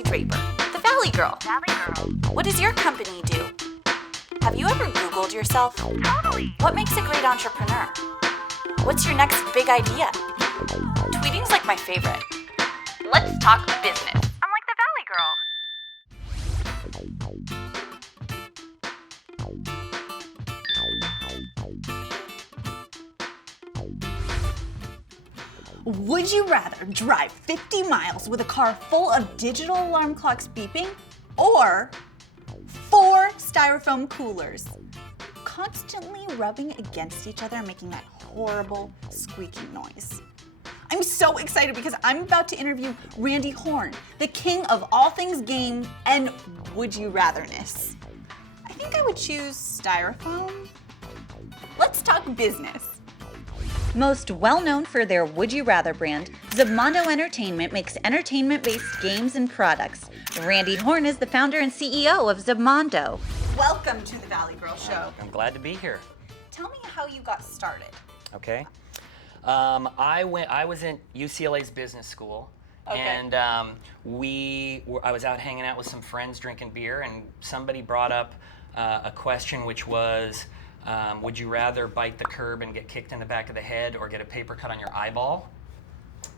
Draper, the Valley Girl. What does your company do? Have you ever Googled yourself? Totally. What makes a great entrepreneur? What's your next big idea? Tweeting's like my favorite. Let's talk business. I'm like the Valley Girl. Would you rather drive 50 miles with a car full of digital alarm clocks beeping or 4 styrofoam coolers constantly rubbing against each other and making that horrible squeaking noise? I'm so excited because I'm about to interview Randy Horn, the king of all things game and would you ratherness. I think I would choose styrofoam. Let's talk business. Most well-known for their Would You Rather brand, Zobmondo Entertainment makes entertainment-based games and products. Randy Horn is the founder and CEO of Zobmondo. Welcome to the Valley Girl Show. I'm glad to be here. Tell me how you got started. Okay. I was in UCLA's business school, and I was out hanging out with some friends drinking beer, and somebody brought up a question which was, would you rather bite the curb and get kicked in the back of the head or get a paper cut on your eyeball?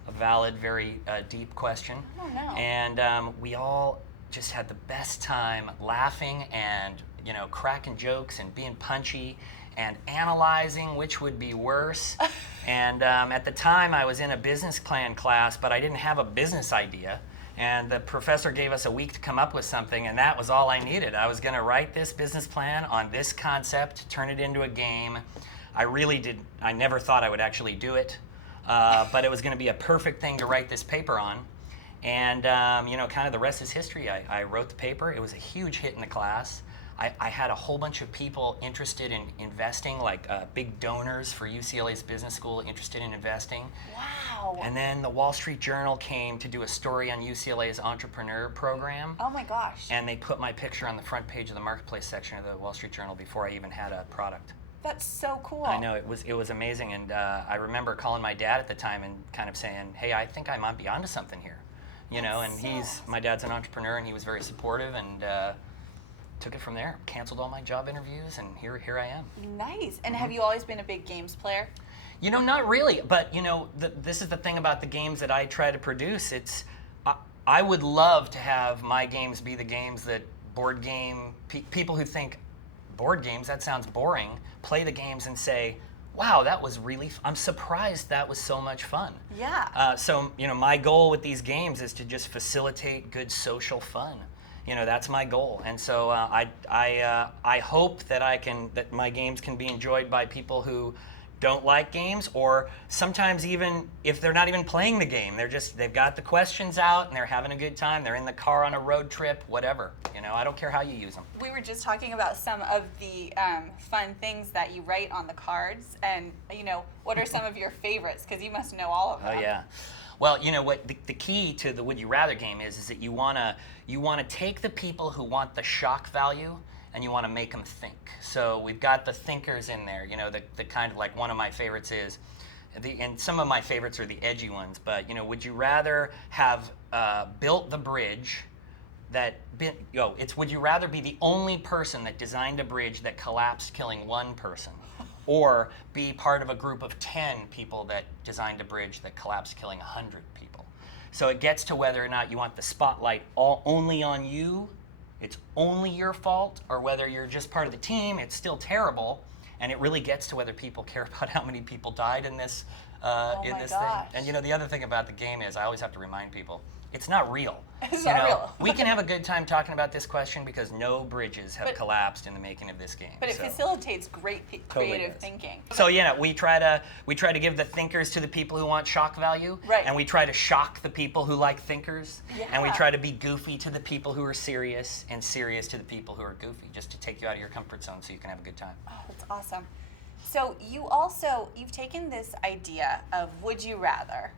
A valid, very deep question. Oh, no. And we all just had the best time laughing and, cracking jokes and being punchy and analyzing which would be worse. And at the time, I was in a business plan class, but I didn't have a business idea. And the professor gave us a week to come up with something, and that was all I needed. I was going to write this business plan on this concept, turn it into a game. I never thought I would actually do it, but it was going to be a perfect thing to write this paper on. And, kind of the rest is history. I wrote the paper. It was a huge hit in the class. I had a whole bunch of people interested in investing, like big donors for UCLA's business school interested in investing. Wow. And then the Wall Street Journal came to do a story on UCLA's entrepreneur program. Oh my gosh. And they put my picture on the front page of the marketplace section of the Wall Street Journal before I even had a product. That's so cool. I know, it was amazing. And I remember calling my dad at the time and kind of saying, hey, I think I might be onto something here. My dad's an entrepreneur and he was very supportive and took it from there. Canceled all my job interviews and here I am. Nice. And have you always been a big games player? Not really, but this is the thing about the games that I try to produce. I would love to have my games be the games that board game people who think board games, that sounds boring, play the games and say, wow, that was really I'm surprised that was so much fun. Yeah. So my goal with these games is to just facilitate good social fun. That's my goal, and so I hope that my games can be enjoyed by people who don't like games, or sometimes even if they're not even playing the game, they've got the questions out and they're having a good time. They're in the car on a road trip, whatever. I don't care how you use them. We were just talking about some of the fun things that you write on the cards, and what are some of your favorites? Because you must know all of them. Oh yeah. Well, what the key to the Would You Rather game is that you wanna take the people who want the shock value and you want to make them think. So we've got the thinkers in there. The kind of like one of my favorites is, and some of my favorites are the edgy ones. But would you rather have built the bridge would you rather be the only person that designed a bridge that collapsed, killing one person? Or be part of a group of 10 people that designed a bridge that collapsed, killing 100 people. So it gets to whether or not you want the spotlight only on you, it's only your fault, or whether you're just part of the team, it's still terrible, and it really gets to whether people care about how many people died in this gosh. thing. And the other thing about the game is I always have to remind people, it's not real. It's not real. We can have a good time talking about this question because no bridges have collapsed in the making of this game. But it facilitates great creative thinking. So we try to give the thinkers to the people who want shock value, right? And we try to shock the people who like thinkers, yeah. And we try to be goofy to the people who are serious, and serious to the people who are goofy, just to take you out of your comfort zone so you can have a good time. Oh, that's awesome. So you've taken this idea of Would You Rather,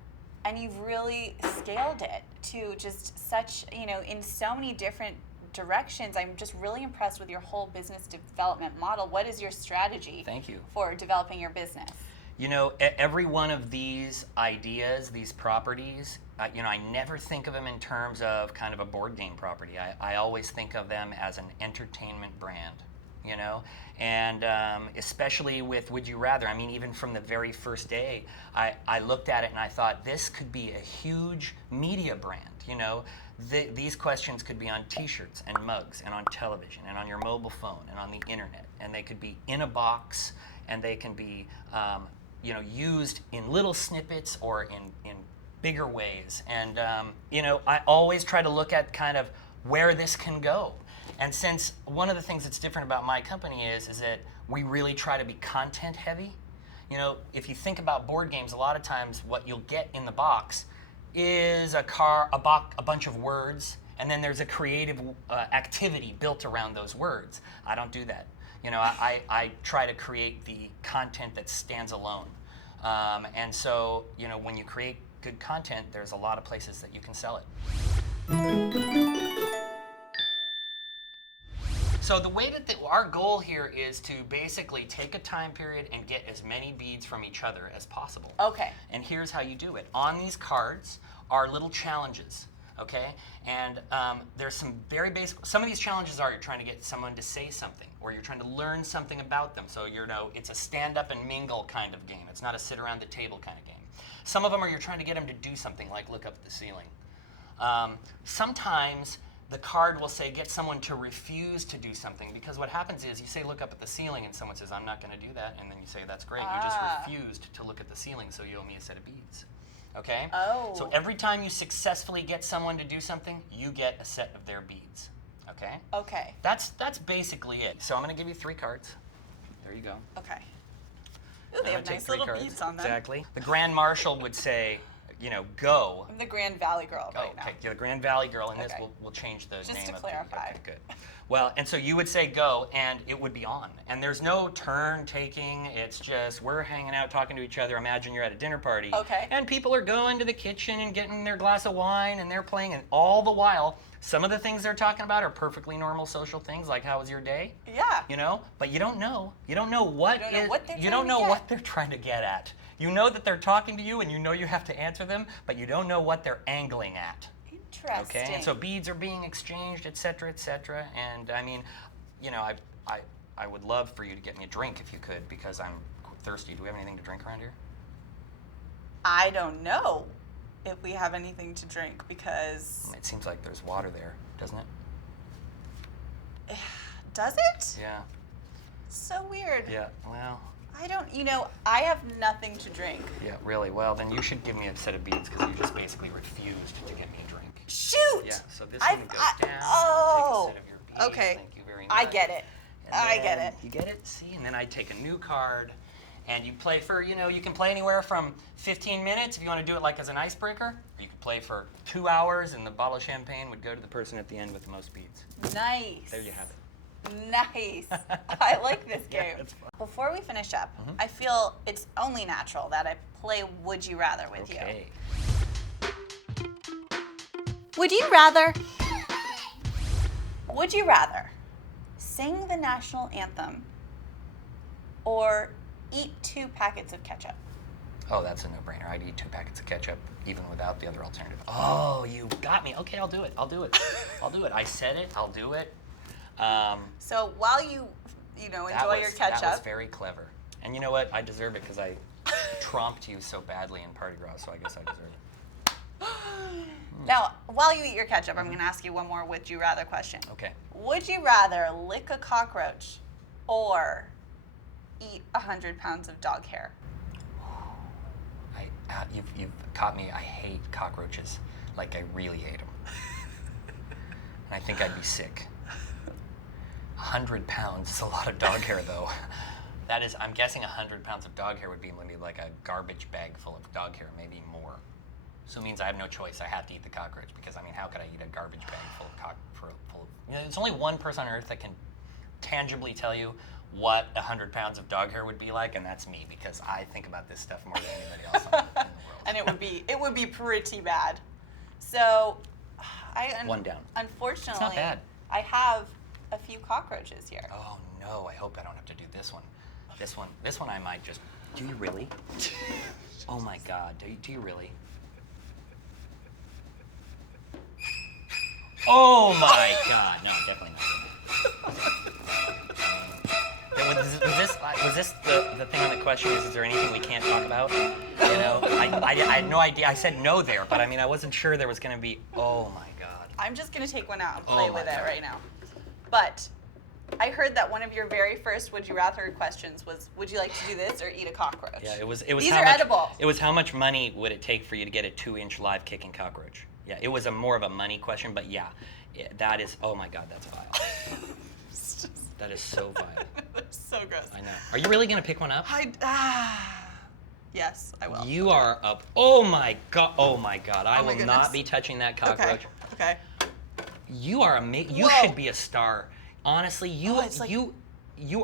and you've really scaled it to just such, in so many different directions. I'm just really impressed with your whole business development model. What is your strategy Thank you. for developing your business? You know, every one of these ideas, these properties, you know, I never think of them in terms of kind of a board game property. I always think of them as an entertainment brand, you know? And especially with Would You Rather, I mean, even from the very first day, I looked at it and I thought, this could be a huge media brand, you know? These questions could be on t-shirts and mugs and on television and on your mobile phone and on the internet. And they could be in a box, and they can be you know, used in little snippets or in bigger ways. And you know, I always try to look at kind of where this can go. And since one of the things that's different about my company is that we really try to be content heavy. You know, if you think about board games, a lot of times what you'll get in the box is a bunch of words, and then there's a creative activity built around those words. I don't do that. You know, I try to create the content that stands alone. And so, you know, when you create good content, there's a lot of places that you can sell it. So the way that our goal here is to basically take a time period and get as many beads from each other as possible. Okay. And here's how you do it. On these cards are little challenges. Okay, and there's some very basic. Some of these challenges are you're trying to get someone to say something, or you're trying to learn something about them. So you know, it's a stand up and mingle kind of game. It's not a sit around the table kind of game. Some of them are you're trying to get them to do something, like look up at the ceiling. Sometimes the card will say get someone to refuse to do something, because what happens is you say look up at the ceiling and someone says I'm not going to do that, and then you say that's great. You just refused to look at the ceiling, so you owe me a set of beads. Okay? Oh. So every time you successfully get someone to do something, you get a set of their beads. Okay? Okay. That's basically it. So I'm going to give you 3 cards. There you go. Okay. Ooh, they I'm have gonna take nice 3 little cards. beads on them. Exactly. The Grand Marshal would say, you know, go. I'm the Grand Valley girl Oh, right now. okay. You're the Grand Valley girl, and this Okay. we'll change the Just name to of clarify. Okay, good. Well, and so you would say go, and it would be on. And there's no turn taking. It's just we're hanging out talking to each other. Imagine you're at a dinner party. Okay. And people are going to the kitchen and getting their glass of wine, and they're playing, and all the while, some of the things they're talking about are perfectly normal social things, like how was your day? Yeah. You know, but you don't know. You don't know what You don't know what they're you trying don't to know get. what they're trying to get at. You know that they're talking to you, and you know you have to answer them, but you don't know what they're angling at. Interesting. Okay, and so beads are being exchanged, et cetera, and I mean, you know, I would love for you to get me a drink if you could, because I'm thirsty. Do we have anything to drink around here? I don't know if we have anything to drink because It seems like there's water there, doesn't it? does it? Yeah. So weird. Yeah. Well. I don't, you know, I have nothing to drink. Yeah. Really. Well, then you should give me a set of beads, because you just basically refused to get me a drink. Shoot! Yeah. So this I've- one goes I- down. oh, Take a set of your beads. okay. Thank you very much. I get it. And I get then it. You get it? See? And then I take a new card, and you play for, you know, you can play anywhere from 15 minutes if you want to do it like as an icebreaker. Or you could play for 2 hours, and the bottle of champagne would go to the person at the end with the most beads. Nice. There you have it. Nice. I like this Yeah, game. it's fun. Before we finish up, I feel it's only natural that I play Would You Rather with Okay. you. Would you rather? Would you rather sing the national anthem or eat 2 packets of ketchup? Oh, that's a no-brainer. I'd eat 2 packets of ketchup even without the other alternative. Oh, you got me. Okay, I'll do it. I'll do it. I said it. I'll do it. So while you enjoy your ketchup. That was very clever. And you know what? I deserve it, because I tromped you so badly in Party Gras, so I guess I deserve it. Now, while you eat your ketchup, I'm going to ask you one more Would You Rather question. Okay. Would you rather lick a cockroach or eat 100 pounds of dog hair? You've caught me. I hate cockroaches. Like, I really hate them. And I think I'd be sick. 100 pounds is a lot of dog hair, though. That is, I'm guessing 100 pounds of dog hair would be maybe like a garbage bag full of dog hair, maybe more. So it means I have no choice. I have to eat the cockroach, because, I mean, how could I eat a garbage bag full of you know, there's only one person on earth that can tangibly tell you what 100 pounds of dog hair would be like, and that's me, because I think about this stuff more than anybody else in the world. And it would be pretty bad. So, One down. Unfortunately, It's not bad. I have a few cockroaches here. Oh no, I hope I don't have to do this one. This one I might just Do you really? Oh my God, do you really? Oh my God, no, definitely not. Was this the thing on the question is there anything we can't talk about? You know, I had no idea. I said no there, but I mean, I wasn't sure there was going to be, oh my God. I'm just gonna take one out and play Oh my with it God. right now. But I heard that one of your very first Would You Rather questions was, would you like to do this or eat a cockroach? Yeah, it was These how are much, edible. It was how much money would it take for you to get a 2-inch live kicking cockroach? Yeah, it was more of a money question, but yeah, that is, oh my God, that's vile. That is so vile. That's so gross. I know. Are you really going to pick one up? Yes, I will. You are up. Oh my God. Oh my God. I Oh my will goodness. not be touching that cockroach. Okay. You are amazing. You Whoa. should be a star. Honestly, it's like- you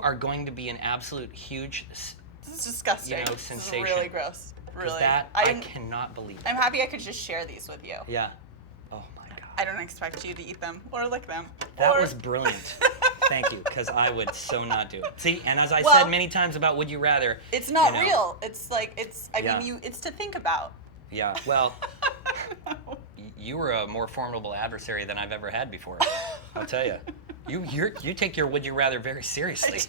are going to be an absolute huge This is disgusting. You know, This is sensation. really gross. 'cause Really. that I I'm cannot believe it. happy I could just share these with you. Yeah. Oh my God. I don't expect you to eat them or lick them. That or... was brilliant. Thank you, because I would so not do it. See, and as I Well, said many times about Would You Rather, It's not you know, real. It's like I Yeah. mean, it's to think about. Yeah. Well, you were a more formidable adversary than I've ever had before. I'll tell you. You take your Would You Rather very seriously.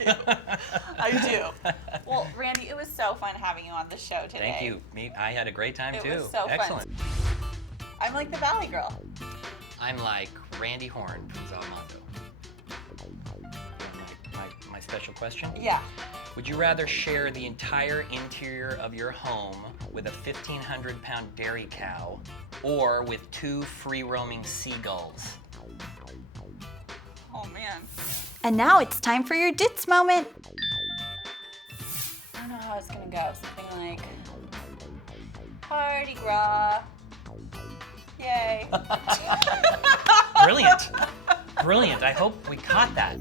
I do. Well, Randy, it was so fun having you on the show today. Thank you. I had a great time It too. was so Excellent. fun. I'm like the Valley Girl. I'm like Randy Horn from Zobmondo. My special question? Yeah. Would you rather share the entire interior of your home with a 1,500-pound dairy cow or with 2 free-roaming seagulls? Oh man. And now it's time for your Dits moment. I don't know how it's gonna go. Something like party Gras. Yay. Brilliant. Brilliant. I hope we caught that.